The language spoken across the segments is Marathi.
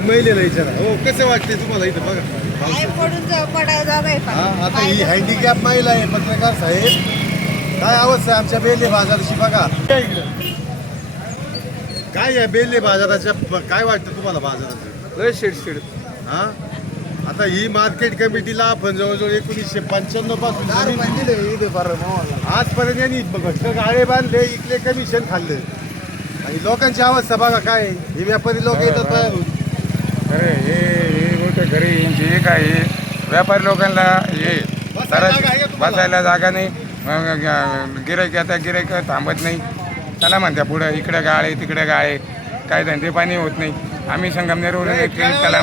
महिलेला विचारा. हो, कसं वाटते तुम्हाला इथं बघा आता ही हँडिकॅप महिला आहे. पत्रकार साहेब, काय अवस्था आमच्या बेल्ले बाजाराची बघा. काय आहे बेल्ले बाजाराच्या, काय वाटतं तुम्हाला बाजाराचं? शिडशिड. हा, आता ही मार्केट कमिटीला आपण जवळजवळ 1995 पासून आजपर्यंत यांनी घट्ट गाळे बांधले, इथले कमिशन खाल्लं आणि लोकांची अवस्था बघा काय. हे व्यापारी लोक येतात बाहेरून. अरे हे गोष्ट घरी यांची एक आहे. व्यापारी लोकांना हे बसायला जागा नाही. गिरायक आता गिरायक थांबत नाही. चला म्हणत्या पुढं, इकडे गाळे तिकडे गाळे, काय धंदे पाणी होत नाही. आम्ही संगमनेरवरून त्याला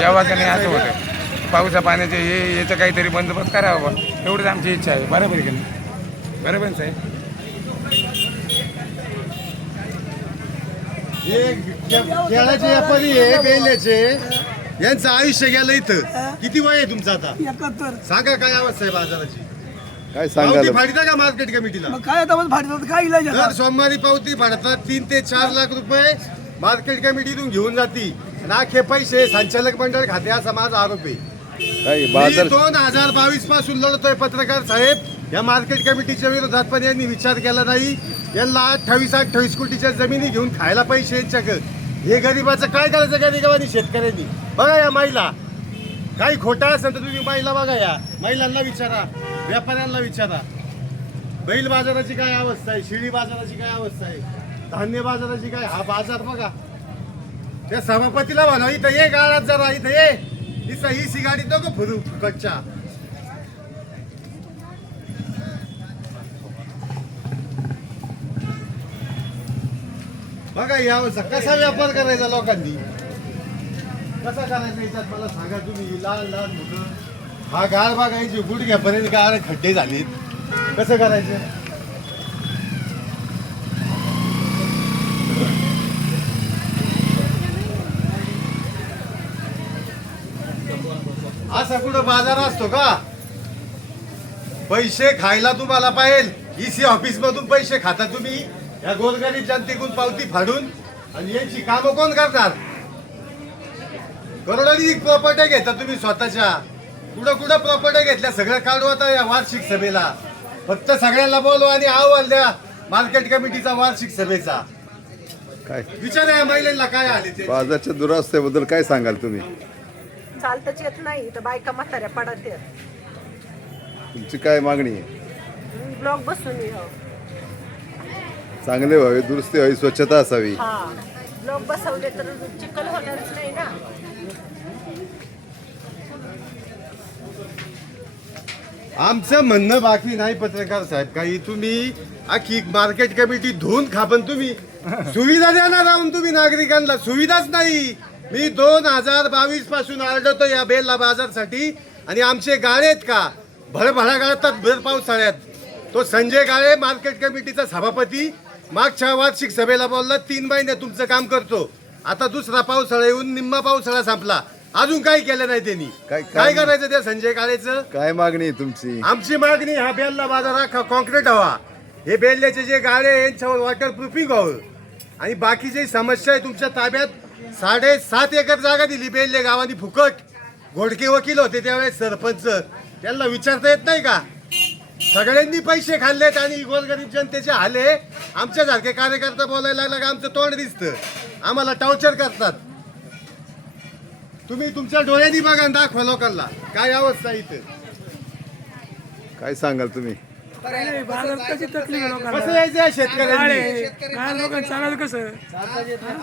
यावा का नाही असं होतं. पावसा पाण्याचे हे याचं काहीतरी बंदोबस्त करावं, एवढंच आमची इच्छा आहे. बरोबर आहे की नाही? बरोबर ना साहेब? हे खेळाचे व्यापारी आहे बेल्याचे, यांचं आयुष्य गेलं इथं. किती वय आहे तुमचं आता? 71. सांगा काय अवस्था आहे बाजाराची? काय पावती सांगाल? फाडता का मार्केट कमिटीला? मग काय आता फाटतात, काय इलाज आहे? दर सोमवारी पावती फाडतात. 3 ते 4 लाख रुपये मार्केट कमिटीतून घेऊन जाती आणि अख्खे पैसे संचालक मंडळ खाते, असा माझा आरोप आहे. काय मी बाजार 2022 पासून लढतोय पत्रकार साहेब या मार्केट कमिटीच्या विरोधात, पण यांनी विचार केला नाही. यांना 28 कोटीच्या जमिनी घेऊन खायला पैसे यांच्याकडे. हे गरिबाचं काय करायचं गरिबांनी, शेतकऱ्यांनी? बघा या महिला, काही खोटा असेल तर तुम्ही महिला बघा, या महिलांना विचारा, व्यापाऱ्यांना विचारा. बैल बाजाराची काय अवस्था आहे, शेळी बाजाराची काय अवस्था आहे, धान्य बाजाराची काय. हा बाजार बघा. त्या सभापतीला म्हणा इथं ये गाळात जरा, इथं ये. ही गाडी नको फिरू फुकटच्या. बघा या अवस्था. कसा व्यापार करायचा लोकांनी, कसा करायचा याच्यात मला सांगा तुम्ही. लहान लहान मुलं, हा गाळ बघायची गुडघ्यापर्यंत गाळ खड्डे झालेत, कसं करायचं? असा कुठं बाजार असतो का? पैसे खायला तुम्हाला पाहिजे. EC ऑफिस मधून पैसे खाता तुम्ही, या गोरगरीब जनतेकडून पावती फाडून, आणि यांची कामं कोण करणार? करोडोनी प्रॉपर्टी घेता तुम्ही स्वतःच्या. कुठं कुठं प्रॉपर्टी घेतल्या सगळं काढू आता या वार्षिक सभेला. फक्त सगळ्यांना बोलवा आणि अहवाल द्या मार्केट कमिटीचा वार्षिक सभेचा. काय विचारा या महिलांना काय आले ते. बाजारच्या दुरावस्थेबद्दल काय सांगाल तुम्ही? चालतच येत नाही तर बायका म्हाताऱ्या पडत तुमची काय मागणी आहे? ब्लॉक बसून चांगले व्हावे, दुरुस्ती व्हावी, स्वच्छता असावी. हा, ब्लॉक बसवले तर चिखल होणारच नाही ना. आमचं म्हणणं बाकी नाही पत्रकार साहेब काही. तुम्ही आखी मार्केट कमिटी धुवून खा, पण तुम्ही सुविधा देणार राहून तुम्ही नागरिकांना सुविधाच नाही. मी 2022 पासून आरडतो या बेल्ला बाजारसाठी, आणि आमचे गाळे आहेत का भरभरा गाळतात भर पावसाळ्यात. तो संजय गाळे मार्केट कमिटीचा सभापती मागच्या वार्षिक सभेला बोलला 3 महिने तुमचं काम करतो. आता दुसरा पावसाळा येऊन निम्मा पावसाळा संपला, अजून काही केलं नाही त्यांनी. काय करायचं त्या संजय गाळेचं? काय मागणी आहे तुमची? आमची मागणी हा बेल्ला बाजार हा कॉन्क्रीट हवा. हे बेल्ल्याचे जे गाळे आहे यांच्यावर वॉटर प्रूफिंग व्हावं, आणि बाकीची समस्या आहे तुमच्या ताब्यात. 7.5 एकर जागा दिली बेल्ले गावांनी फुकट. घोडके वकील होते त्यावेळेस सरपंच, त्यांना विचारता येत नाही का? सगळ्यांनी पैसे खाल्लेत आणि गोरगरीब जनतेचे हाले. आमच्यासारखे कार्यकर्ता बोलायला लागला का आमचं तोंड दिसतं, आम्हाला टॉर्चर करतात. तुम्ही तुमच्या डोळ्यांनी बघा, दाखवा लोकांना काय अवस्था आहे इथं. काय सांगाल तुम्ही? बाजारात कशी तकलीफ आहे लोकांना? कसं यायचं या शेतकऱ्यांनी? काय लोकांना चालायचं कसं?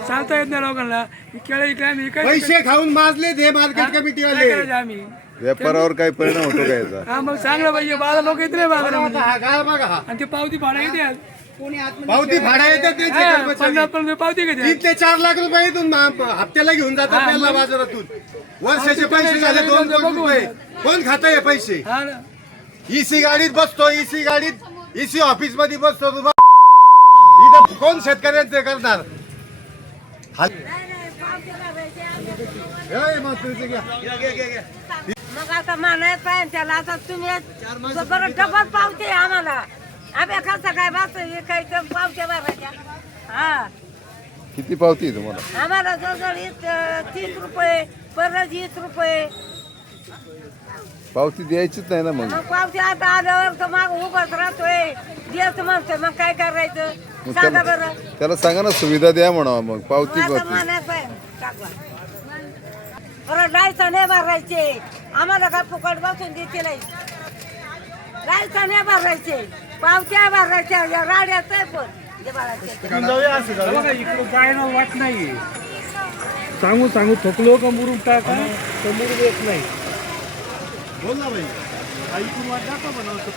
चालता येत नाही लोकांना. केळं इकडे आम्ही काय पैसे खाऊन माजले ते मार्केट कमिटी वाले. करायचं आम्ही? व्यापारावर काय परिणाम होतो का याचा? हा, मग चांगलं पाहिजे. बाजार लोक येत नाही बाजारामध्ये, हा गाळ बघा, हा आणि ते पावती भाडा येते. पावती भाडा येतात त्यांचे कर्मचारी. 50 पावती घेते. 3 ते 4 लाख रुपये इथून हप्त्याला घेऊन जातात बेल्ला बाजारातून. वर्षाचे पैसे झाले 2 कोटी रुपये. कोण खातं हे पैसे? हा ना. EC गाडीत बसतो, EC गाडीत, EC ऑफिस मध्ये बसतो. इथं कोण शेतकऱ्यांचे करणार? मग आता म्हणायचं पाहिजे त्याला. आता तुम्ही बरं डबल पावते आम्हाला. आम्ही कसं काय बस हे काही पावत्या भरायच्या. हा, किती पावती आहे तुम्हाला? आम्हाला जवळजवळ 30 रुपये, परत 20 रुपये. पावती द्यायचीच नाही ना मग. मग पावती आता आल्यावर तर मग उभंच राहतोय. देत म्हणतोय, मग काय करायचं मग सांगा त्याला बरं. त्याला सांगा ना सुविधा द्या म्हणावं मग. पावती आता पावती म्हणायचं आहे, टाकला. परत लायसन नाही भरायचे. आम्हाला काय फुकट बसून देते नाही. लायसन नाही भरायचे, पावत्या भरायच्या. या राड्याच आहे पण जे भरायचे. बघा इकडं जायला वाट नाही. सांगू थकलो का मुरुम टाका तर मुरुम येत नाही. बोल ना भाई. ऐकून वाट दाखव बनवतो.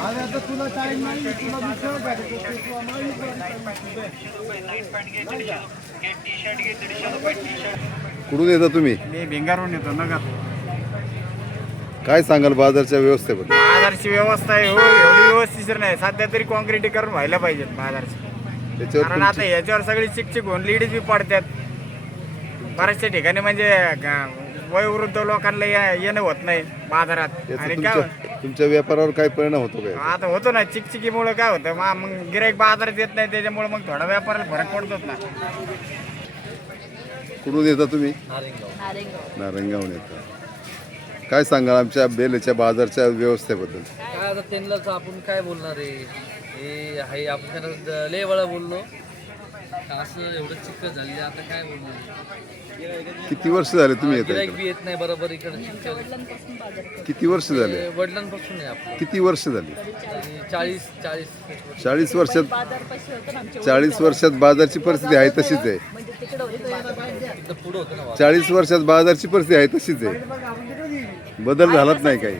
अरे आता तुला टाइम नाही, तुला विचार कुठून येता तुम्ही? मी भिंगारून येतो नगर. काय सांगाल बाजारच्या व्यवस्थेबद्दल? बाजारची व्यवस्था आहे हो एवढी व्यवस्थित नाही. सध्या तरी कॉन्क्रिटीकरण व्हायला पाहिजे बाजारची. त्याच्यावर कारण आता तुमची- याच्यावर सगळी चिकचिक होऊन लेडीज बी पडतात. बऱ्याचशा ठिकाणी म्हणजे वयोवृद्ध लोकांना येणं होत नाही बाजारात. याचा आणि काय तुमच्या व्यापारावर काय परिणाम होतो काय? आता होतो ना चिकचिकीमुळे काय होतं मग गिराईक बाजारात येत नाही. त्याच्यामुळे मग थोडा व्यापाराला फरक पडतोच ना. कुठून येता तुम्ही? नारंगावून येता. काय सांगाल आमच्या बेलेच्या बाजारच्या व्यवस्थेबद्दल? काय आता त्यांनाच आपण काय बोलणार आहे. हे आहे आपण त्यांना लय वेळा बोललो असं एवढं चिकट झाले. आता काय बोलणार. किती वर्ष झाले तुम्ही येता गिराईक इकडे? बी येत नाही बरोबर इकडे चिकट. किती वर्ष झाले? वडिलांपासून आहे आपण. किती वर्ष झाली? 40 40 वर्षात 40 वर्षात बाजारची परिस्थिती आहे तशीच आहे. तिथं पुढं होतं ना. 40 वर्षात बाजारची परिस्थिती आहे तशीच आहे. बदल झालाच नाही काही.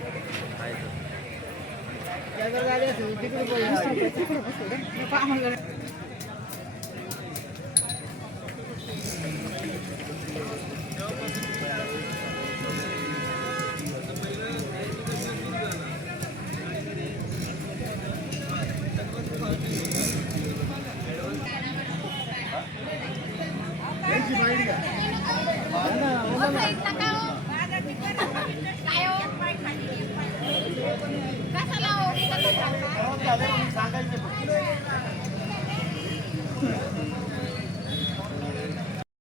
कशाला